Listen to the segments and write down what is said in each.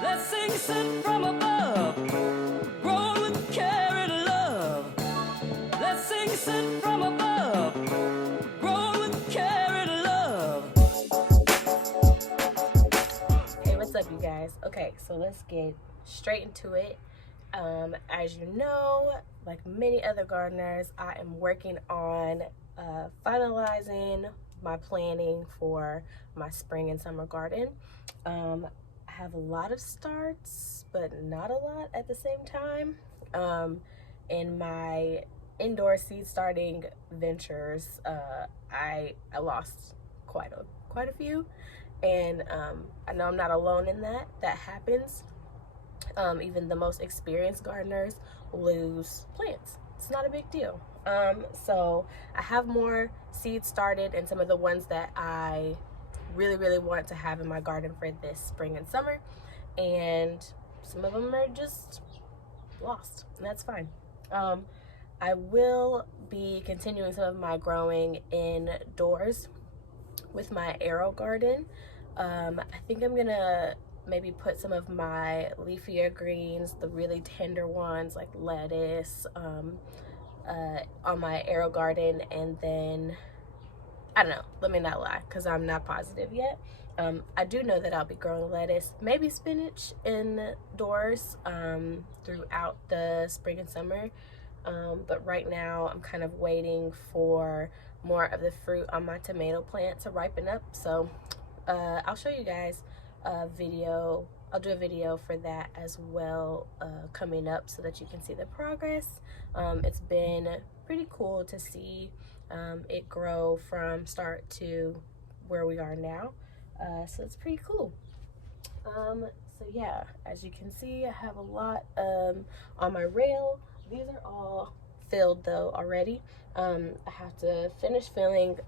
Blessings sent from above, grown with care and love. Blessings sent from above, grown with care and love. Hey, what's up, you guys? Okay, so let's get straight into it. As you know, like many other gardeners, I am working on finalizing my planning for my spring and summer garden. I have a lot of starts, but not a lot at the same time. In my indoor seed starting ventures, I lost quite a few, and I know I'm not alone in that. That happens. Even the most experienced gardeners lose plants. It's not a big deal. So I have more seeds started, and some of the ones that I really want to have in my garden for this spring and summer, and some of them are just lost, and that's fine. I will be continuing some of my growing indoors with my arrow garden. I think I'm gonna maybe put some of my leafier greens, the really tender ones like lettuce, on my arrow garden, and then I don't know, let me not lie because I'm not positive yet. I do know that I'll be growing lettuce, maybe spinach indoors throughout the spring and summer, but right now I'm kind of waiting for more of the fruit on my tomato plant to ripen up. So I'll show you guys a video. I'll do a video for that as well coming up so that you can see the progress. It's been pretty cool to see it grow from start to where we are now. So it's pretty cool. So yeah, as you can see, I have a lot on my rail. These are all filled though already. I have to finish filling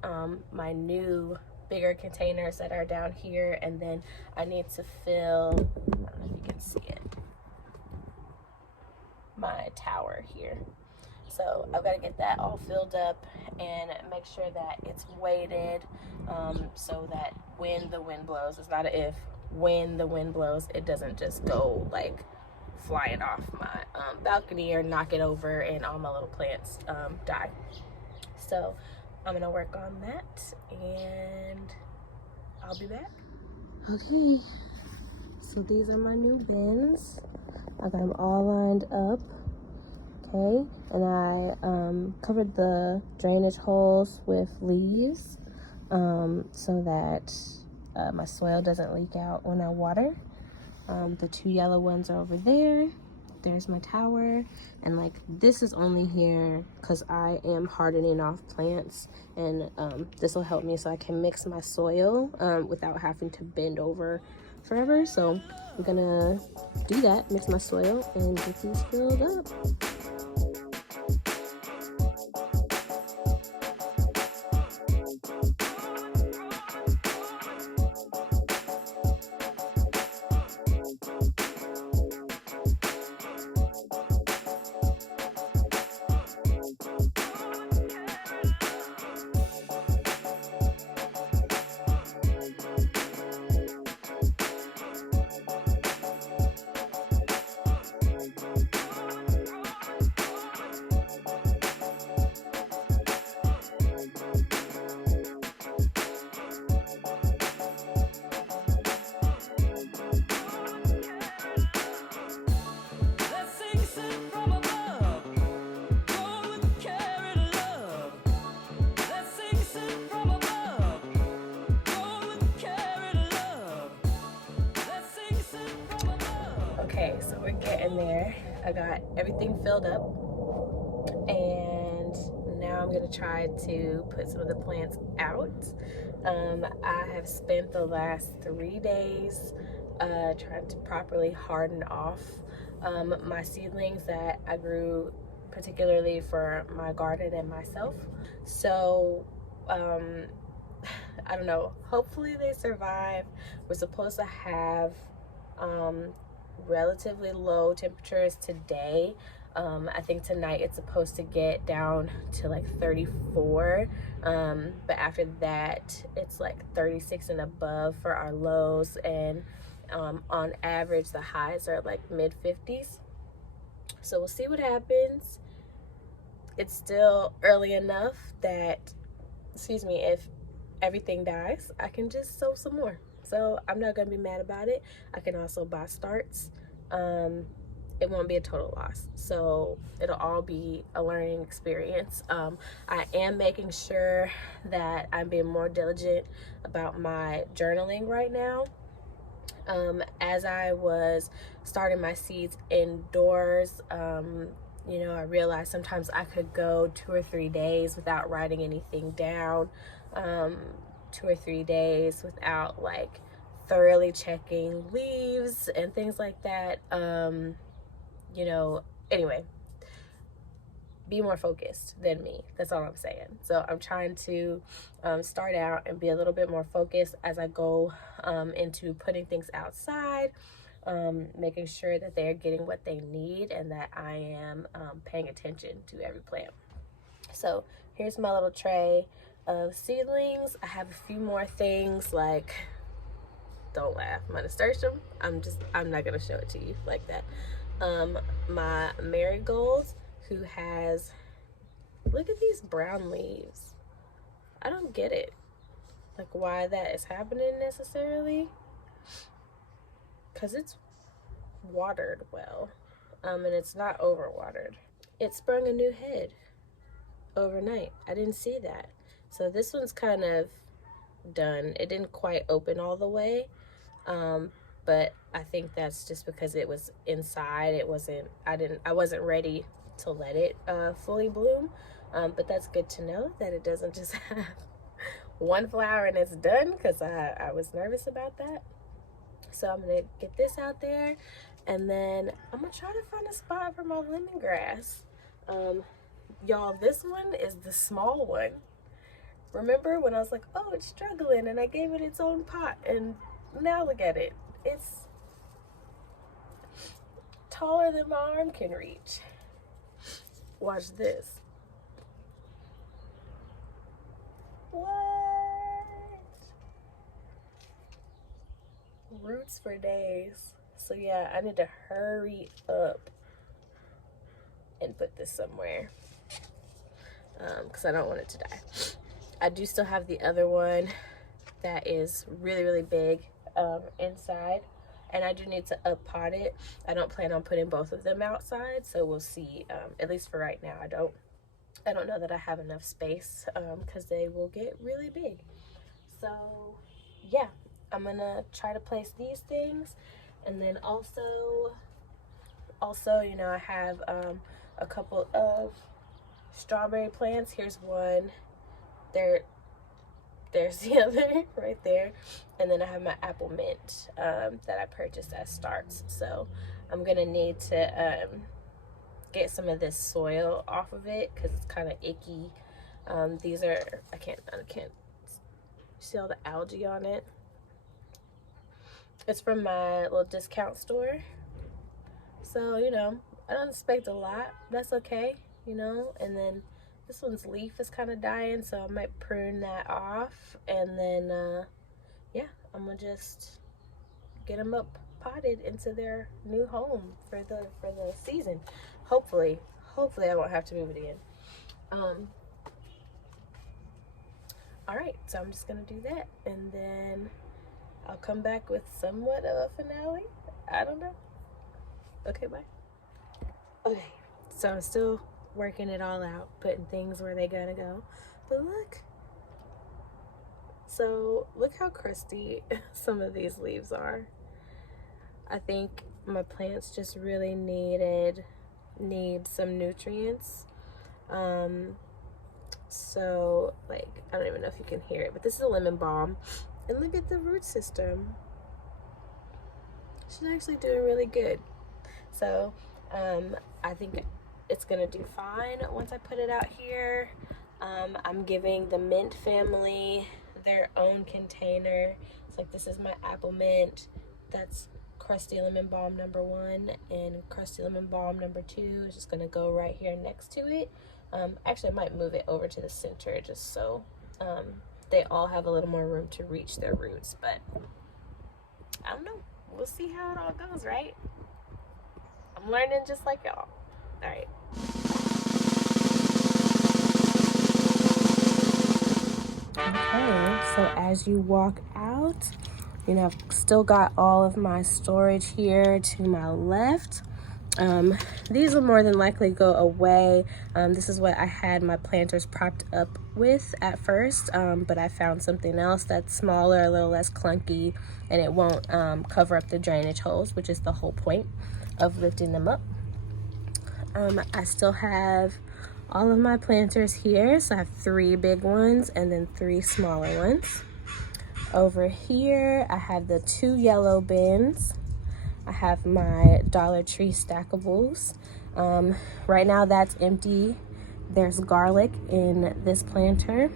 my new bigger containers that are down here, and then I need to fill, I don't know if you can see it, my tower here. So I've got to get that all filled up and make sure that it's weighted, so that when the wind blows, it's not a if, when the wind blows, it doesn't just go like flying off my balcony or knock it over and all my little plants die. So I'm gonna work on that and I'll be back. Okay, so these are my new bins. I got them all lined up. Okay, and I covered the drainage holes with leaves so that my soil doesn't leak out when I water. The two yellow ones are over there. There's my tower, and like this is only here because I am hardening off plants, and this will help me so I can mix my soil without having to bend over forever. So I'm gonna do that, mix my soil and get these filled up. Okay, so we're getting there. I got everything filled up, and now I'm gonna try to put some of the plants out. I have spent the last 3 days trying to properly harden off my seedlings that I grew particularly for my garden and myself. So I don't know, hopefully they survive. We're supposed to have relatively low temperatures today. I think tonight it's supposed to get down to like 34, but after that it's like 36 and above for our lows, and On average, the highs are like mid 50s. So we'll see what happens. It's still early enough that, excuse me, if everything dies, I can just sow some more. So I'm not gonna be mad about it. I can also buy starts. It won't be a total loss. So it'll all be a learning experience. I am making sure that I'm being more diligent about my journaling right now. As I was starting my seeds indoors, you know, I realized sometimes I could go 2 or 3 days without writing anything down, 2 or 3 days without like thoroughly checking leaves and things like that. You know, anyway, be more focused than me. That's all I'm saying. So I'm trying to start out and be a little bit more focused as I go into putting things outside, making sure that they're getting what they need and that I am paying attention to every plant. So here's my little tray of seedlings. I have a few more things like, don't laugh, my nasturtium. I'm not gonna show it to you like that. My marigold, who has, look at these brown leaves. I don't get it, like why that is happening necessarily, because it's watered well, and it's not overwatered. It sprung a new head overnight. I didn't see that. So this one's kind of done. It didn't quite open all the way, but I think that's just because it was inside. I wasn't ready to let it fully bloom, but that's good to know that it doesn't just have one flower and it's done, because I was nervous about that. So I'm gonna get this out there, and then I'm gonna try to find a spot for my lemongrass. Y'all, this one is the small one. Remember when I was like, oh, it's struggling, and I gave it its own pot, and now look at it. It's taller than my arm can reach. Watch this. What? Roots for days. So yeah, I need to hurry up and put this somewhere, because I don't want it to die. I do still have the other one that is really, really big inside, and I do need to up pot it. I don't plan on putting both of them outside, so we'll see. At least for right now, I don't know that I have enough space, because they will get really big. So yeah, I'm gonna try to place these things, and then also, you know, I have a couple of strawberry plants. Here's one. There's the other right there, and then I have my apple mint that I purchased as starts. So I'm gonna need to get some of this soil off of it, because it's kind of icky. These are, I can't see all the algae on it. It's from my little discount store, so you know, I don't expect a lot. That's okay, you know. And then this one's leaf is kind of dying, so I might prune that off, and then yeah, I'm gonna just get them up potted into their new home for the season. Hopefully I won't have to move it again. All right, so I'm just gonna do that, and then I'll come back with somewhat of a finale. I don't know. Okay, bye. Okay, so I'm still working it all out, putting things where they gotta go. But look. So look how crusty some of these leaves are. I think my plants just really need some nutrients. So like, I don't even know if you can hear it, but this is a lemon balm. And look at the root system. She's actually doing really good. So I think it's gonna do fine once I put it out here. I'm giving the mint family their own container. It's like, this is my apple mint. That's crusty lemon balm number 1, and crusty lemon balm number 2 is just gonna go right here next to it. Actually, I might move it over to the center just so they all have a little more room to reach their roots, but I don't know. we'll see how it all goes, right? I'm learning just like y'all. All right. Okay, so as you walk out, you know, I've still got all of my storage here to my left. These will more than likely go away. This is what I had my planters propped up with at first, but I found something else that's smaller, a little less clunky, and it won't cover up the drainage holes, which is the whole point of lifting them up. I still have all of my planters here, so I have 3 big ones and then 3 smaller ones. Over here, I have the 2 yellow bins. I have my Dollar Tree stackables. Right now that's empty. There's garlic in this planter.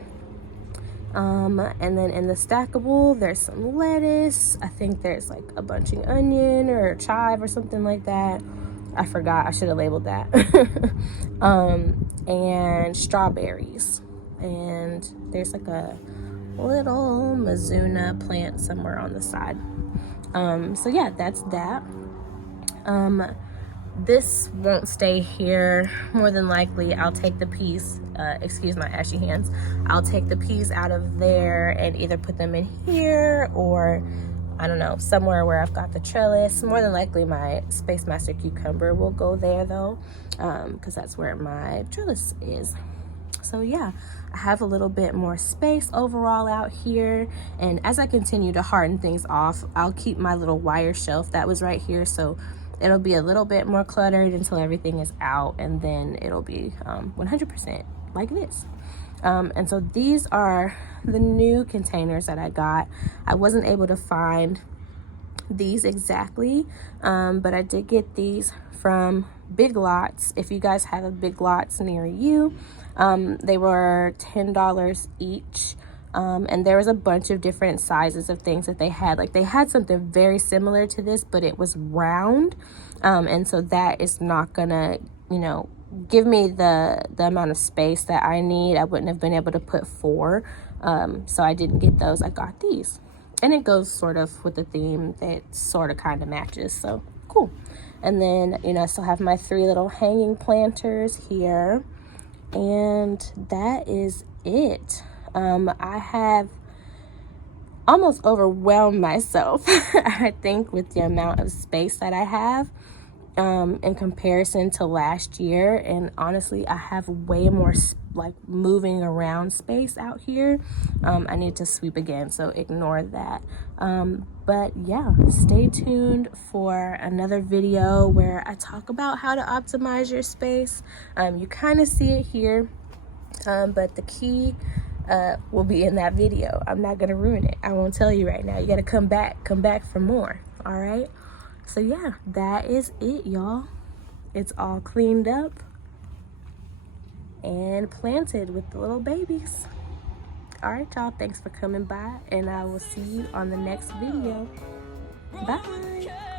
And then in the stackable, there's some lettuce. I think there's like a bunching onion or chive or something like that. I forgot, I should have labeled that. And strawberries. And there's like a little Mizuna plant somewhere on the side. So yeah, that's that. This won't stay here. More than likely, I'll take the peas, excuse my ashy hands. I'll take the peas out of there and either put them in here or, I don't know, somewhere where I've got the trellis. More than likely, my Space Master cucumber will go there though, because that's where my trellis is. So yeah, I have a little bit more space overall out here, and as I continue to harden things off, I'll keep my little wire shelf that was right here, so it'll be a little bit more cluttered until everything is out, and then it'll be 100% like this. And so these are the new containers that I got. I wasn't able to find these exactly, but I did get these from Big Lots. If you guys have a Big Lots near you, they were $10 each, and there was a bunch of different sizes of things that they had. Like they had something very similar to this, but it was round, and so that is not gonna, you know, give me the amount of space that I need. I wouldn't have been able to put 4, so I didn't get those. I got these, and it goes sort of with the theme that sort of kind of matches, so cool. And then, you know, I still have my 3 little hanging planters here, and that is it. I have almost overwhelmed myself, I think, with the amount of space that I have in comparison to last year. And honestly, I have way more like moving around space out here. I need to sweep again, so ignore that. But yeah, stay tuned for another video where I talk about how to optimize your space. You kind of see it here, but the key will be in that video. I'm not gonna ruin it. I won't tell you right now. You gotta come back for more. All right, so yeah, that is it, y'all. It's all cleaned up and planted with the little babies. All right, y'all, thanks for coming by, and I will see you on the next video. Bye.